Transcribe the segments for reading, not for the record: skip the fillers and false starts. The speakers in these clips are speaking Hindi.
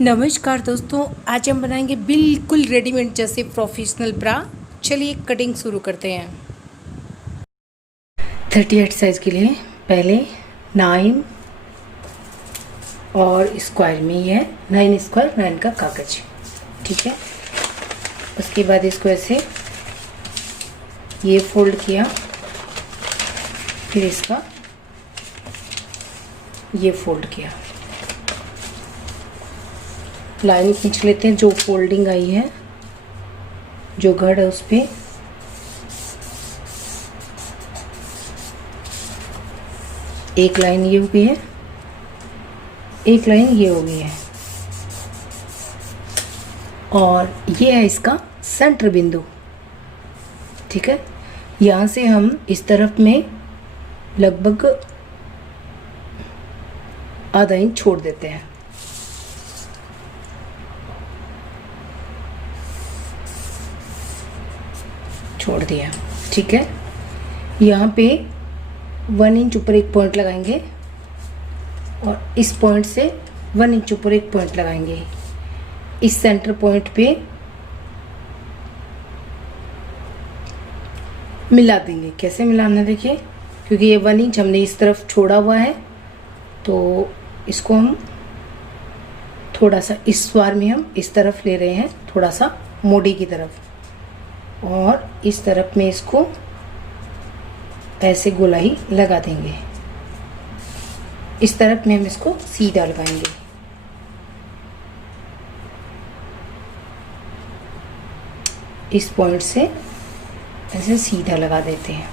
नमस्कार दोस्तों, आज हम बनाएंगे बिल्कुल रेडीमेड जैसे प्रोफेशनल ब्रा। चलिए कटिंग शुरू करते हैं। 38 साइज़ के लिए पहले 9 और स्क्वायर में ही है 9 स्क्वायर 9 का कागज, ठीक है। उसके बाद इसको ऐसे ये फोल्ड किया, फिर इसका ये फोल्ड किया, लाइन खींच लेते हैं। जो फोल्डिंग आई है, जो घड़ है उस पर एक लाइन ये हो गई है, एक लाइन ये हो गई है, और ये है इसका सेंटर बिंदु, ठीक है। यहाँ से हम इस तरफ में लगभग आधा इंच छोड़ देते हैं। छोड़ दिया, ठीक है। यहाँ पे 1 इंच ऊपर एक पॉइंट लगाएंगे और इस पॉइंट से 1 इंच ऊपर एक पॉइंट लगाएंगे। इस सेंटर पॉइंट पे मिला देंगे। कैसे मिलाना देखिए, क्योंकि ये 1 इंच हमने इस तरफ छोड़ा हुआ है, तो इसको हम थोड़ा सा इस बार में हम इस तरफ ले रहे हैं, थोड़ा सा मोड़ी की तरफ, और इस तरफ में इसको ऐसे गोलाई लगा देंगे। इस तरफ में हम इसको सीधा लगाएंगे। इस पॉइंट से ऐसे सीधा लगा देते हैं,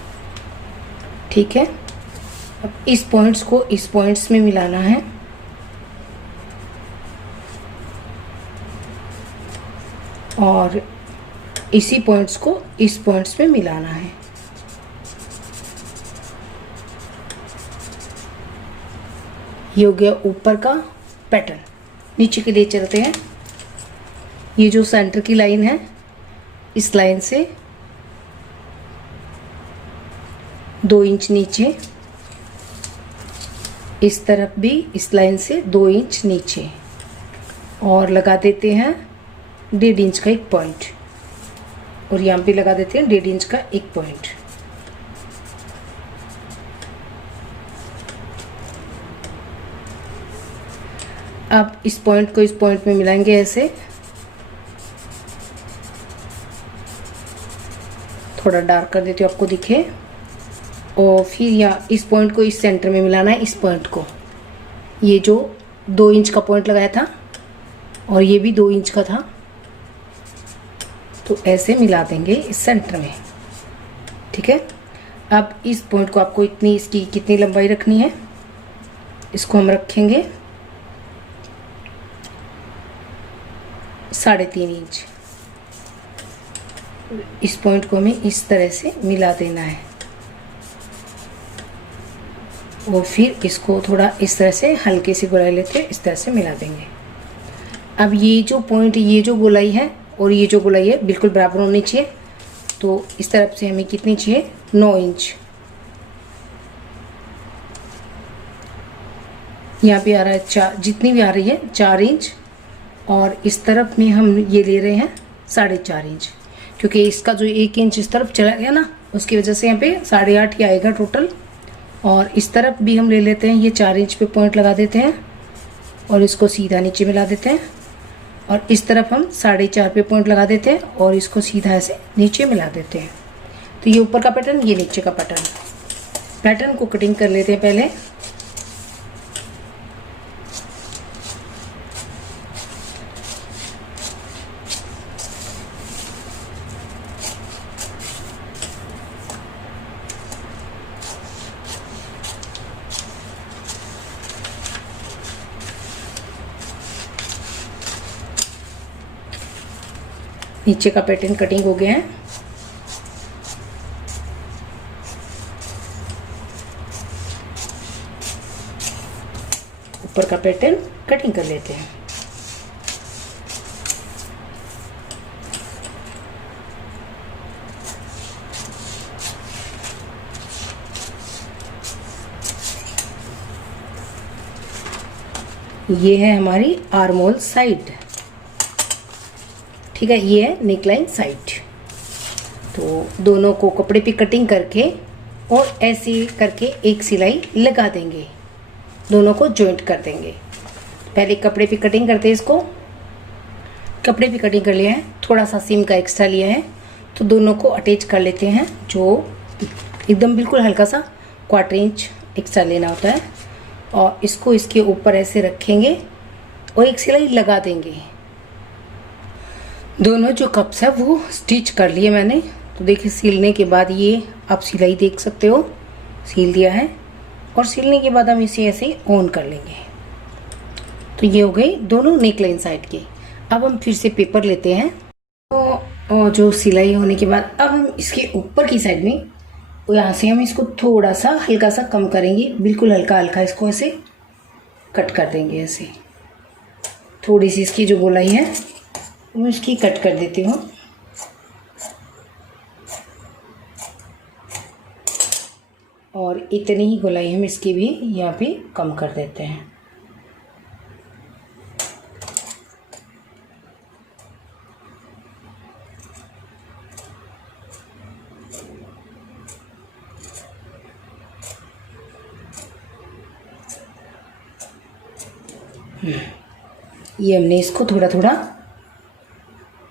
ठीक है। अब इस पॉइंट्स को इस पॉइंट्स में मिलाना है, और इसी पॉइंट्स को इस पॉइंट्स में मिलाना है। ये हो गया ऊपर का पैटर्न। नीचे के लिए चलते हैं। ये जो सेंटर की लाइन है, इस लाइन से 2 इंच नीचे, इस तरफ भी इस लाइन से 2 इंच नीचे, और लगा देते हैं 1.5 इंच का एक पॉइंट, और यहाँ पे लगा देते हैं 1.5 इंच का एक पॉइंट। अब इस पॉइंट को इस पॉइंट में मिलाएंगे ऐसे, थोड़ा डार्क कर देती हूँ आपको दिखे, और फिर यहाँ इस पॉइंट को इस सेंटर में मिलाना है। इस पॉइंट को, ये जो 2 इंच का पॉइंट लगाया था और ये भी 2 इंच का था, तो ऐसे मिला देंगे इस सेंटर में, ठीक है। अब इस पॉइंट को आपको इतनी, इसकी कितनी लंबाई रखनी है, इसको हम रखेंगे 3.5 इंच। इस पॉइंट को हमें इस तरह से मिला देना है, और फिर इसको थोड़ा इस तरह से हल्के से गोलाई लेते हैं, इस तरह से मिला देंगे। अब ये जो पॉइंट, ये जो गोलाई है और ये जो गोलाई है बिल्कुल बराबर होनी चाहिए। तो इस तरफ से हमें कितनी चाहिए, 9 इंच। यहाँ पे आ रहा है 4, जितनी भी आ रही है 4 इंच, और इस तरफ में हम ये ले रहे हैं 4.5 इंच, क्योंकि इसका जो 1 इंच इस तरफ चला गया ना, उसकी वजह से यहाँ पे 8.5 ही आएगा टोटल। और इस तरफ भी हम ले लेते हैं, ये 4 इंच पे पॉइंट लगा देते हैं और इसको सीधा नीचे मिला देते हैं, और इस तरफ हम 4.5 पे पॉइंट लगा देते हैं और इसको सीधा ऐसे नीचे मिला देते हैं। तो ये ऊपर का पैटर्न, ये नीचे का पैटर्न। पैटर्न को कटिंग कर लेते हैं पहले। नीचे का पैटर्न कटिंग हो गया है। ऊपर का पैटर्न कटिंग कर लेते हैं। ये है हमारी आर्म होल साइड, ठीक है। ये है नेकलाइन साइड। तो दोनों को कपड़े पे कटिंग करके और ऐसे करके एक सिलाई लगा देंगे, दोनों को जॉइंट कर देंगे। पहले कपड़े पे कटिंग करते हैं इसको। कपड़े पे कटिंग कर लिया है, थोड़ा सा सीम का एक्स्ट्रा लिया है, तो दोनों को अटैच कर लेते हैं। जो एकदम बिल्कुल हल्का सा 1/4 इंच एक्स्ट्रा लेना होता है, और इसको इसके ऊपर ऐसे रखेंगे और एक सिलाई लगा देंगे। दोनों जो कप्स है वो स्टिच कर लिए मैंने। तो देखिए सिलने के बाद ये आप सिलाई देख सकते हो, सिल दिया है। और सिलने के बाद हम इसे ऐसे ऑन कर लेंगे। तो ये हो गई दोनों नेकलाइन साइड के। अब हम फिर से पेपर लेते हैं, और जो सिलाई होने के बाद अब हम इसके ऊपर की साइड में, यहाँ से हम इसको थोड़ा सा हल्का सा कम करेंगे, बिल्कुल हल्का हल्का इसको ऐसे कट कर देंगे। ऐसे थोड़ी सी इसकी जो गोलाई है मैं इसकी कट कर देती हूँ। और इतनी ही गोलाई हम इसकी भी यहाँ पे कम कर देते हैं। ये हमने इसको थोड़ा थोड़ा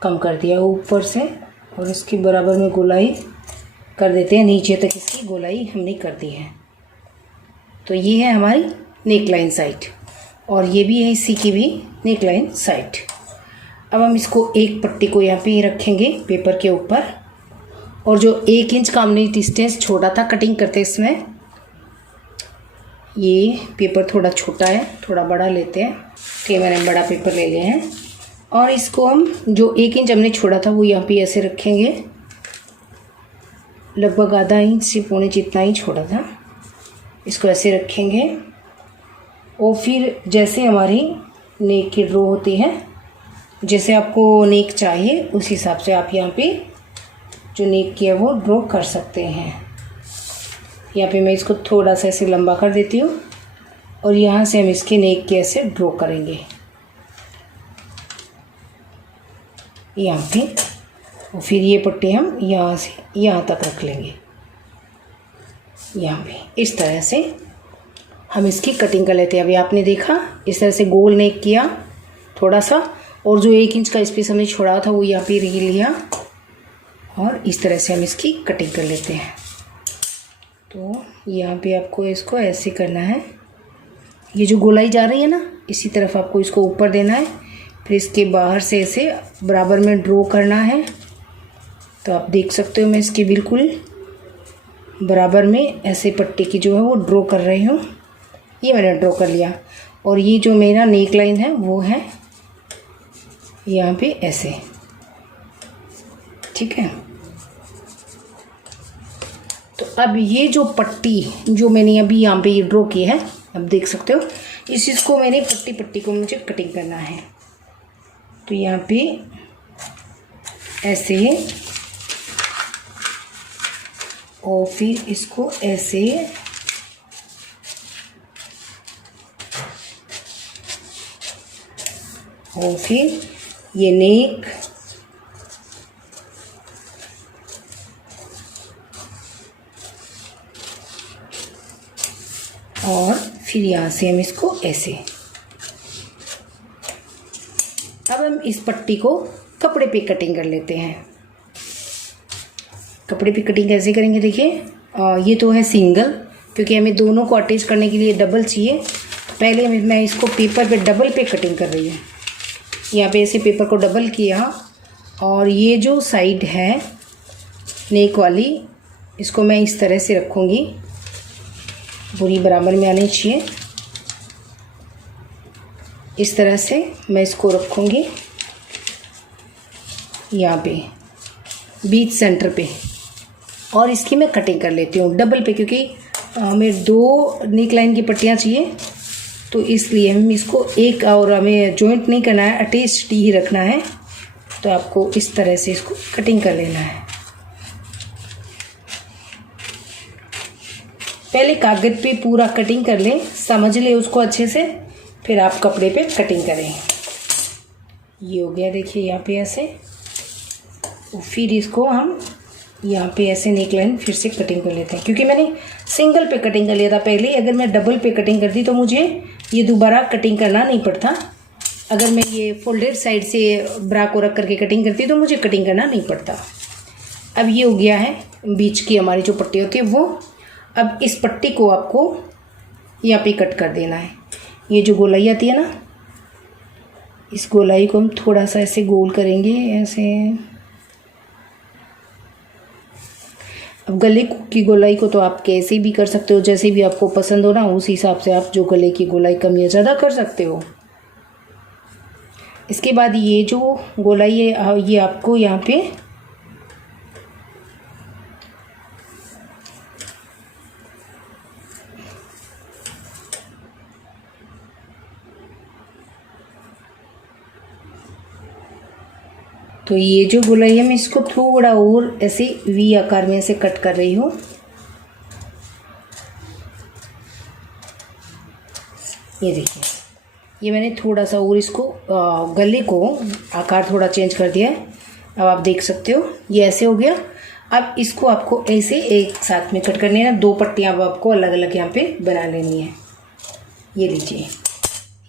कम कर दिया ऊपर से, और इसके बराबर में गोलाई कर देते हैं। नीचे तक इसकी गोलाई हमने कर दी है। तो ये है हमारी नेकलाइन साइड, और ये भी है इसी की भी नेकलाइन साइड। अब हम इसको एक पट्टी को यहाँ पे रखेंगे पेपर के ऊपर, और जो 1 इंच का हमने डिस्टेंस छोड़ा था कटिंग करते इसमें, ये पेपर थोड़ा छोटा है, थोड़ा बड़ा लेते हैं। तो मैंने बड़ा पेपर ले लिया है, और इसको हम जो 1 इंच हमने छोड़ा था वो यहाँ पे ऐसे रखेंगे। लगभग आधा इंच से पौने जितना ही छोड़ा था, इसको ऐसे रखेंगे। और फिर जैसे हमारी नेक की ड्रॉ होती है, जैसे आपको नेक चाहिए उस हिसाब से आप यहाँ पे जो नेक की है वो ड्रॉ कर सकते हैं। यहाँ पे मैं इसको थोड़ा सा ऐसे लंबा कर देती हूँ, और यहाँ से हम इसके नेक के ऐसे ड्रॉ करेंगे यहाँ पे। और फिर ये पट्टी हम यहाँ से यहाँ तक रख लेंगे। यहाँ पे इस तरह से हम इसकी कटिंग कर लेते हैं। अभी आपने देखा इस तरह से गोल नेक किया थोड़ा सा, और जो 1 इंच का स्पेस हमने छोड़ा था वो यहाँ पे रख लिया, और इस तरह से हम इसकी कटिंग कर लेते हैं। तो यहाँ पे आपको इसको ऐसे करना है। ये जो गोलाई जा रही है ना, इसी तरफ आपको इसको ऊपर देना है, फिर इसके बाहर से ऐसे बराबर में ड्रॉ करना है। तो आप देख सकते हो मैं इसके बिल्कुल बराबर में ऐसे पट्टी की जो है वो ड्रॉ कर रही हूँ। ये मैंने ड्रॉ कर लिया, और ये जो मेरा नेक लाइन है वो है यहाँ पे ऐसे, ठीक है। तो अब ये जो पट्टी जो मैंने अभी यहाँ पे ये ड्रॉ की है, अब देख सकते हो, इस चीज़ को मैंने पट्टी पट्टी को मुझे कटिंग करना है। तो यहाँ पे ऐसे, और फिर इसको ऐसे, और फिर ये नेक, और फिर यहाँ से हम इसको ऐसे। अब हम इस पट्टी को कपड़े पे कटिंग कर लेते हैं। कपड़े पे कटिंग कैसे करेंगे देखिए, ये तो है सिंगल, क्योंकि हमें दोनों को अटैच करने के लिए डबल चाहिए। पहले मैं इसको पेपर पे डबल पे कटिंग कर रही हूँ। यहाँ पे ऐसे पेपर को डबल किया, और ये जो साइड है नेक वाली, इसको मैं इस तरह से रखूँगी, पूरी बराबर में आनी चाहिए। इस तरह से मैं इसको रखूँगी यहाँ पे बीच सेंटर पे, और इसकी मैं कटिंग कर लेती हूँ डबल पे, क्योंकि हमें 2 नेक लाइन की पट्टियाँ चाहिए। तो इसलिए हम इसको एक, और हमें जॉइंट नहीं करना है, अटैच्ड ही रखना है। तो आपको इस तरह से इसको कटिंग कर लेना है। पहले कागज पे पूरा कटिंग कर लें, समझ ले उसको अच्छे से, फिर आप कपड़े पे कटिंग करें। ये हो गया देखिए यहाँ पे ऐसे। फिर इसको हम यहाँ पे ऐसे नेक लाइन फिर से कटिंग कर लेते हैं, क्योंकि मैंने सिंगल पे कटिंग कर लिया था पहले। अगर मैं डबल पे कटिंग करती तो मुझे ये दोबारा कटिंग करना नहीं पड़ता। अगर मैं ये फोल्डेड साइड से ब्रा को रख करके कटिंग करती तो मुझे कटिंग करना नहीं पड़ता। अब ये हो गया है बीच की हमारी जो पट्टी होती है वो। अब इस पट्टी को आपको यहाँ पे कट कर देना है। ये जो गोलाई आती है ना, इस गोलाई को हम थोड़ा सा ऐसे गोल करेंगे ऐसे। अब गले की गोलाई को तो आप कैसे भी कर सकते हो, जैसे भी आपको पसंद हो ना, उस हिसाब से आप जो गले की गोलाई कम या ज़्यादा कर सकते हो। इसके बाद ये जो गोलाई है ये आपको यहाँ पे तो ये जो गोलाई है मैं इसको थोड़ा और ऐसे वी आकार में ऐसे कट कर रही हूँ। ये देखिए, ये मैंने थोड़ा सा और इसको गले को आकार थोड़ा चेंज कर दिया है। अब आप देख सकते हो ये ऐसे हो गया। अब इसको आपको ऐसे एक साथ में कट करनी है ना, 2 पट्टियाँ अब आपको अलग अलग यहाँ पे बना लेनी है। ये लीजिए,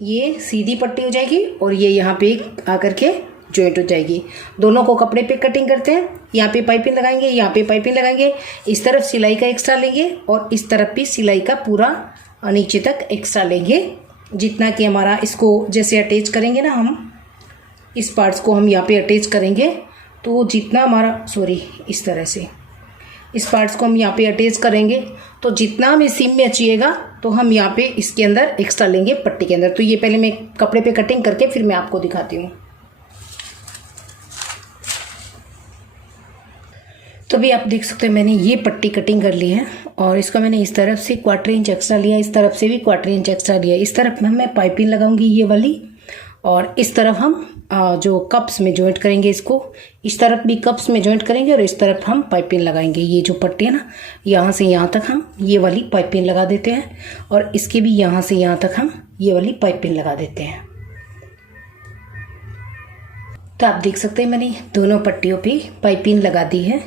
ये सीधी पट्टी हो जाएगी और ये यहाँ पे आकर के जॉइंट हो जाएगी। दोनों को कपड़े पे कटिंग करते हैं। यहाँ पे पाइपिंग लगाएंगे, यहाँ पे पाइपिंग लगाएंगे। इस तरफ सिलाई का एक्स्ट्रा लेंगे और इस तरफ भी सिलाई का पूरा नीचे तक एक्स्ट्रा लेंगे, जितना कि हमारा इसको जैसे अटैच करेंगे ना, हम इस पार्ट्स को हम यहाँ पे अटैच करेंगे तो जितना हमारा इस तरह से इस पार्ट्स को हम यहाँ पे अटैच करेंगे तो जितना हमें सीम में चाहिएगा तो हम यहाँ पे इसके अंदर एक्स्ट्रा लेंगे पट्टी के अंदर। तो ये पहले मैं कपड़े पे कटिंग करके फिर मैं आपको दिखाती हूँ। तो भी आप देख सकते हैं मैंने ये पट्टी कटिंग कर ली है और इसको मैंने इस तरफ से 1/4 इंच एक्स्ट्रा लिया, इस तरफ से भी 1/4 इंच एक्स्ट्रा लिया। इस तरफ में मैं पाइपिंग लगाऊंगी ये वाली, और इस तरफ हम जो कप्स में जॉइंट करेंगे इसको, इस तरफ भी कप्स में जॉइंट करेंगे और इस तरफ हम पाइपिंग लगाएंगे। ये जो पट्टी है ना, यहाँ से यहाँ तक हम ये वाली पाइपिंग लगा देते हैं और इसके भी यहाँ से यहाँ तक हम ये वाली पाइपिंग लगा देते हैं। तो आप देख सकते हैं मैंने दोनों पट्टियों पे पाइपिंग लगा दी है।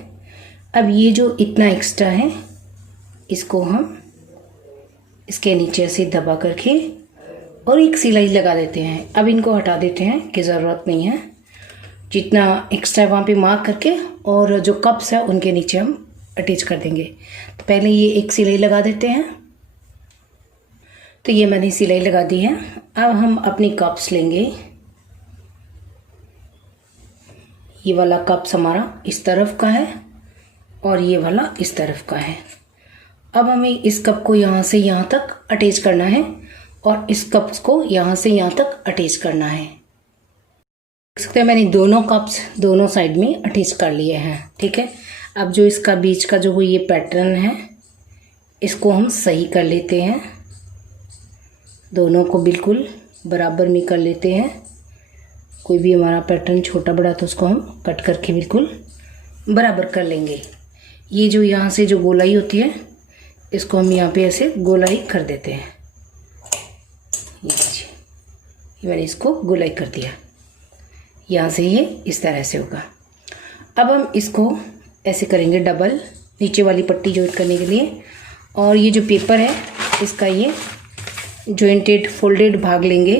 अब ये जो इतना एक्स्ट्रा है इसको हम इसके नीचे से दबा करके और एक सिलाई लगा देते हैं। अब इनको हटा देते हैं कि ज़रूरत नहीं है। जितना एक्स्ट्रा वहाँ पे मार्क करके और जो कप्स है उनके नीचे हम अटैच कर देंगे। तो पहले ये एक सिलाई लगा देते हैं। तो ये मैंने सिलाई लगा दी है। अब हम अपनी कप्स लेंगे। ये वाला कप्स हमारा इस तरफ का है और ये वाला इस तरफ का है। अब हमें इस कप को यहाँ से यहाँ तक अटैच करना है और इस कप्स को यहाँ से यहाँ तक अटैच करना है। देख सकते हैं मैंने दोनों कप्स दोनों साइड में अटैच कर लिए हैं। ठीक है, अब जो इसका बीच का जो ये पैटर्न है इसको हम सही कर लेते हैं। दोनों को बिल्कुल बराबर में कर लेते हैं। कोई भी हमारा पैटर्न छोटा बड़ा तो उसको हम कट करके बिल्कुल बराबर कर लेंगे। ये जो यहाँ से जो गोलाई होती है इसको हम यहाँ पे ऐसे गोलाई कर देते हैं। ये मैंने इसको गोलाई कर दिया। यहाँ से ये इस तरह से होगा। अब हम इसको ऐसे करेंगे डबल नीचे वाली पट्टी जॉइंट करने के लिए। और ये जो पेपर है इसका ये जॉइंटेड फोल्डेड भाग लेंगे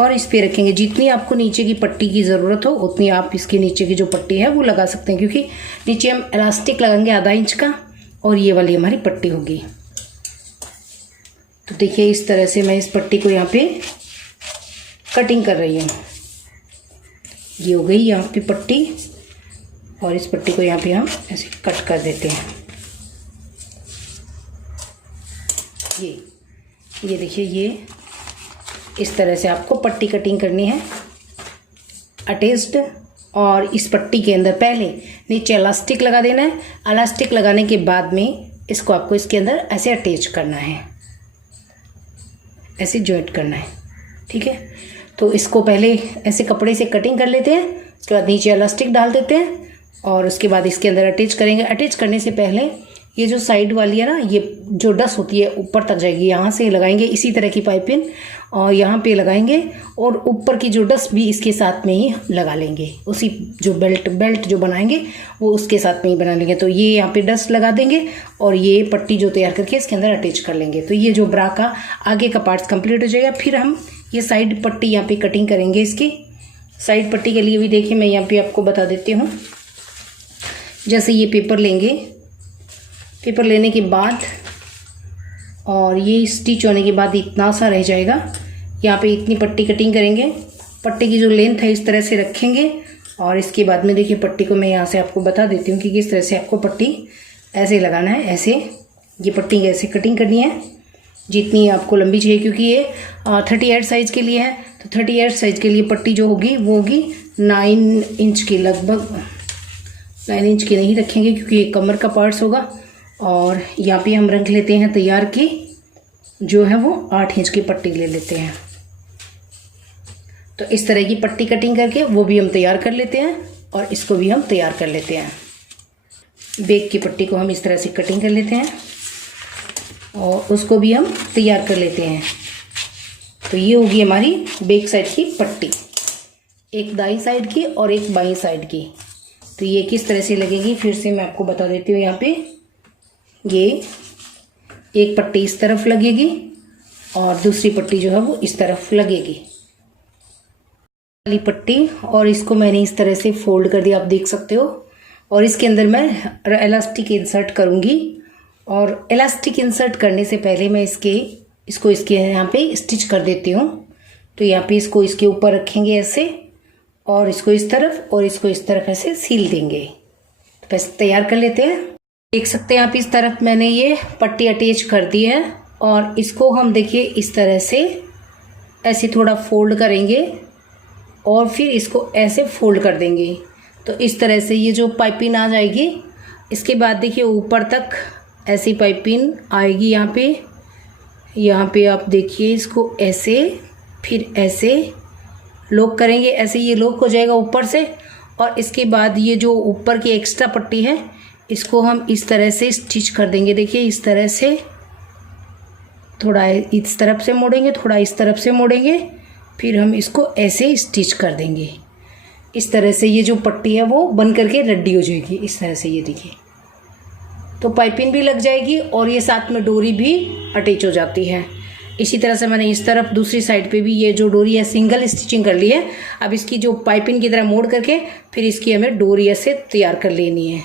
और इस पे रखेंगे। जितनी आपको नीचे की पट्टी की ज़रूरत हो उतनी आप इसके नीचे की जो पट्टी है वो लगा सकते हैं, क्योंकि नीचे हम इलास्टिक लगाएंगे आधा इंच का और ये वाली हमारी पट्टी होगी। तो देखिए इस तरह से मैं इस पट्टी को यहाँ पे कटिंग कर रही हूँ। ये हो गई यहाँ पे पट्टी और इस पट्टी को यहाँ पे हम ऐसे कट कर देते हैं। ये देखिए ये इस तरह से आपको पट्टी कटिंग करनी है अटैच्ड। और इस पट्टी के अंदर पहले नीचे इलास्टिक लगा देना है। इलास्टिक लगाने के बाद में इसको आपको इसके अंदर ऐसे अटैच करना है, ऐसे जॉइंट करना है। ठीक है, तो इसको पहले ऐसे कपड़े से कटिंग कर लेते हैं, उसके बाद नीचे इलास्टिक डाल देते हैं और उसके बाद इसके अंदर अटैच करेंगे। अटैच करने से पहले ये जो साइड वाली है ना, ये जो डस्ट होती है ऊपर तक जाएगी, यहाँ से लगाएंगे इसी तरह की पाइपिंग और यहाँ पे लगाएंगे और ऊपर की जो डस्ट भी इसके साथ में ही लगा लेंगे, उसी जो बेल्ट जो बनाएंगे वो उसके साथ में ही बना लेंगे। तो ये यहाँ पे डस्ट लगा देंगे और ये पट्टी जो तैयार करके इसके अंदर अटैच कर लेंगे। तो ये जो ब्रा का आगे का पार्ट्स कंप्लीट हो जाएगा। फिर हम ये साइड पट्टी यहाँ पे कटिंग करेंगे। इसकी साइड पट्टी के लिए भी देखिए मैं यहाँ पे आपको बता देती हूँ। जैसे ये पेपर लेंगे, पेपर लेने के बाद और ये स्टिच होने के बाद इतना सा रह जाएगा, यहाँ पे इतनी पट्टी कटिंग करेंगे। पट्टी की जो लेंथ है इस तरह से रखेंगे और इसके बाद में देखिए पट्टी को मैं यहाँ से आपको बता देती हूँ कि किस तरह से आपको पट्टी ऐसे लगाना है। ऐसे ये पट्टी ऐसे कटिंग करनी है जितनी आपको लंबी चाहिए, क्योंकि ये 38 साइज़ के लिए है। तो 38 साइज़ के लिए पट्टी जो होगी वो होगी 9 इंच की, लगभग 9 इंच की नहीं रखेंगे क्योंकि ये कमर का पार्ट्स होगा। और यहाँ पे हम रख लेते हैं तैयार की जो है वो 8 इंच की पट्टी ले लेते हैं। तो इस तरह की पट्टी कटिंग करके वो भी हम तैयार कर लेते हैं और इसको भी हम तैयार कर लेते हैं। बैक की पट्टी को हम इस तरह से कटिंग कर लेते हैं और उसको भी हम तैयार कर लेते हैं। तो ये होगी हमारी बैक साइड की पट्टी, एक दाईं साइड की और एक बाईं साइड की। तो ये किस तरह से लगेगी फिर से मैं आपको बता देती हूँ। यहाँ पे ये एक पट्टी इस तरफ लगेगी और दूसरी पट्टी जो है वो इस तरफ लगेगी वाली पट्टी। और इसको मैंने इस तरह से फोल्ड कर दिया, आप देख सकते हो। और इसके अंदर मैं इलास्टिक इंसर्ट करूँगी और इलास्टिक इंसर्ट करने से पहले मैं इसको इसके यहाँ पे स्टिच कर देती हूँ। तो यहाँ पे इसको इसके ऊपर रखेंगे ऐसे और इसको इस तरफ और इसको इस तरफ ऐसे सील देंगे। तो बस तैयार कर लेते हैं। देख सकते हैं आप इस तरफ मैंने ये पट्टी अटैच कर दी है और इसको हम देखिए इस तरह से ऐसे थोड़ा फोल्ड करेंगे और फिर इसको ऐसे फोल्ड कर देंगे। तो इस तरह से ये जो पाइपिंग आ जाएगी। इसके बाद देखिए ऊपर तक ऐसी पाइपिंग आएगी। यहाँ पे आप देखिए इसको ऐसे फिर ऐसे लॉक करेंगे, ऐसे ये लॉक हो जाएगा ऊपर से। और इसके बाद ये जो ऊपर की एक्स्ट्रा पट्टी है इसको हम इस तरह से स्टिच कर देंगे। देखिए इस तरह से थोड़ा इस तरफ से मोड़ेंगे, थोड़ा इस तरफ से मोड़ेंगे, फिर हम इसको ऐसे स्टिच कर देंगे। इस तरह से ये जो पट्टी है वो बन करके रेडी हो जाएगी। इस तरह से ये देखिए, तो पाइपिंग भी लग जाएगी और ये साथ में डोरी भी अटैच हो जाती है। इसी तरह से मैंने इस तरफ दूसरी साइड पे भी ये जो डोरी है सिंगल स्टिचिंग कर ली है। अब इसकी जो पाइपिंग की तरह मोड़ करके फिर इसकी हमें डोरी ऐसे तैयार कर लेनी है।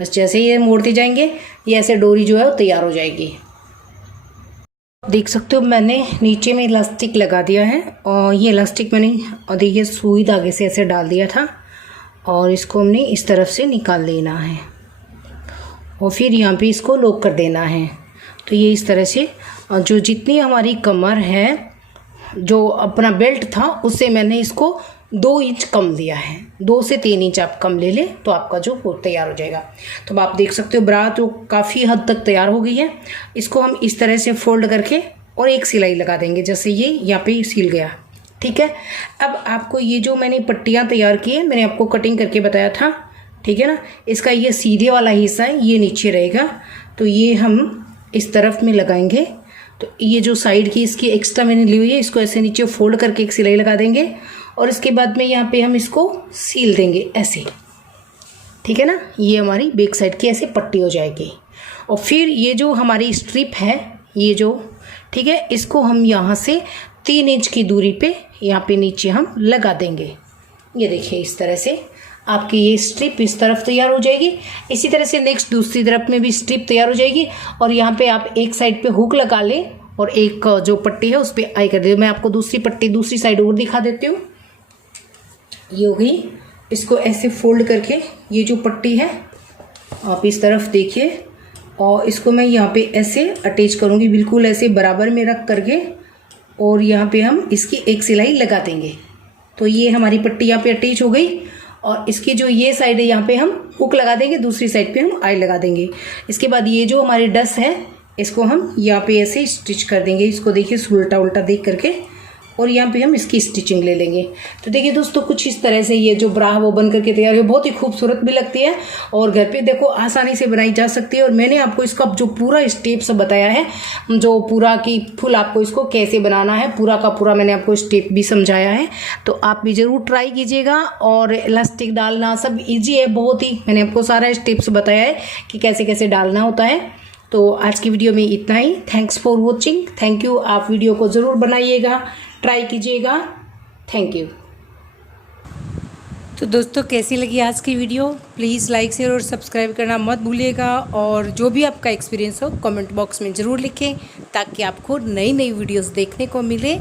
बस जैसे ये मोड़ते जाएंगे ये ऐसे डोरी जो है वो तैयार हो जाएगी। देख सकते हो मैंने नीचे में इलास्टिक लगा दिया है और ये इलास्टिक मैंने देखिए सुई धागे से ऐसे डाल दिया था और इसको हमने इस तरफ से निकाल लेना है और फिर यहाँ पे इसको लॉक कर देना है। तो ये इस तरह से जो जितनी हमारी कमर है, जो अपना बेल्ट था उससे मैंने इसको 2 इंच कम दिया है। 2 से 3 इंच आप कम ले लें तो आपका जो वो तैयार हो जाएगा। तो अब आप देख सकते हो ब्रा तो काफ़ी हद तक तैयार हो गई है। इसको हम इस तरह से फोल्ड करके और एक सिलाई लगा देंगे, जैसे ये यहाँ पे सिल गया। ठीक है, अब आपको ये जो मैंने पट्टियाँ तैयार की है मैंने आपको कटिंग करके बताया था, ठीक है ना। इसका ये सीधे वाला हिस्सा है ये नीचे रहेगा, तो ये हम इस तरफ में लगाएंगे। तो ये जो साइड की इसकी एक्स्ट्रा मैंने ली हुई है इसको ऐसे नीचे फोल्ड करके एक सिलाई लगा देंगे और इसके बाद में यहाँ पे हम इसको सील देंगे ऐसे, ठीक है ना। ये हमारी बैक साइड की ऐसे पट्टी हो जाएगी। और फिर ये जो हमारी स्ट्रिप है ये जो, ठीक है, इसको हम यहाँ से 3 इंच की दूरी पे यहाँ पे नीचे हम लगा देंगे। ये देखिए इस तरह से आपकी ये स्ट्रिप इस तरफ तैयार हो जाएगी। इसी तरह से नेक्स्ट दूसरी तरफ में भी स्ट्रिप तैयार हो जाएगी और यहाँ पे आप एक साइड पे हुक लगा लें और एक जो पट्टी है उस पर आई कर दे। मैं आपको दूसरी पट्टी दूसरी साइड और दिखा देती हूँ। ये हो गई। इसको ऐसे फोल्ड करके ये जो पट्टी है आप इस तरफ देखिए और इसको मैं यहाँ पे ऐसे अटैच करूँगी, बिल्कुल ऐसे बराबर में रख करके, और यहाँ पे हम इसकी एक सिलाई लगा देंगे। तो ये हमारी पट्टी यहाँ पे अटैच हो गई और इसकी जो ये साइड है यहाँ पे हम हुक लगा देंगे, दूसरी साइड पे हम आई लगा देंगे। इसके बाद ये जो हमारी डस है इसको हम यहाँ पे ऐसे स्टिच कर देंगे। इसको देखिए उल्टा उल्टा देख करके और यहाँ पे हम इसकी स्टिचिंग ले लेंगे। तो देखिए दोस्तों, कुछ इस तरह से ये जो ब्रा है वो बन करके तैयार है। बहुत ही खूबसूरत भी लगती है और घर पे देखो आसानी से बनाई जा सकती है। और मैंने आपको इसका जो पूरा स्टेप्स बताया है, जो पूरा की फुल आपको इसको कैसे बनाना है, पूरा का पूरा मैंने आपको स्टेप भी समझाया है। तो आप भी ज़रूर ट्राई कीजिएगा। और इलास्टिक डालना सब ईजी है बहुत ही, मैंने आपको सारा स्टेप्स बताया है कि कैसे कैसे डालना होता है। तो आज की वीडियो में इतना ही। Thanks for watching. Thank you. आप वीडियो को ज़रूर बनाइएगा, ट्राई कीजिएगा। Thank you. तो दोस्तों, कैसी लगी आज की वीडियो? प्लीज़ लाइक शेयर और सब्सक्राइब करना मत भूलिएगा। और जो भी आपका एक्सपीरियंस हो कमेंट बॉक्स में ज़रूर लिखें, ताकि आपको नई नई वीडियोस देखने को मिले।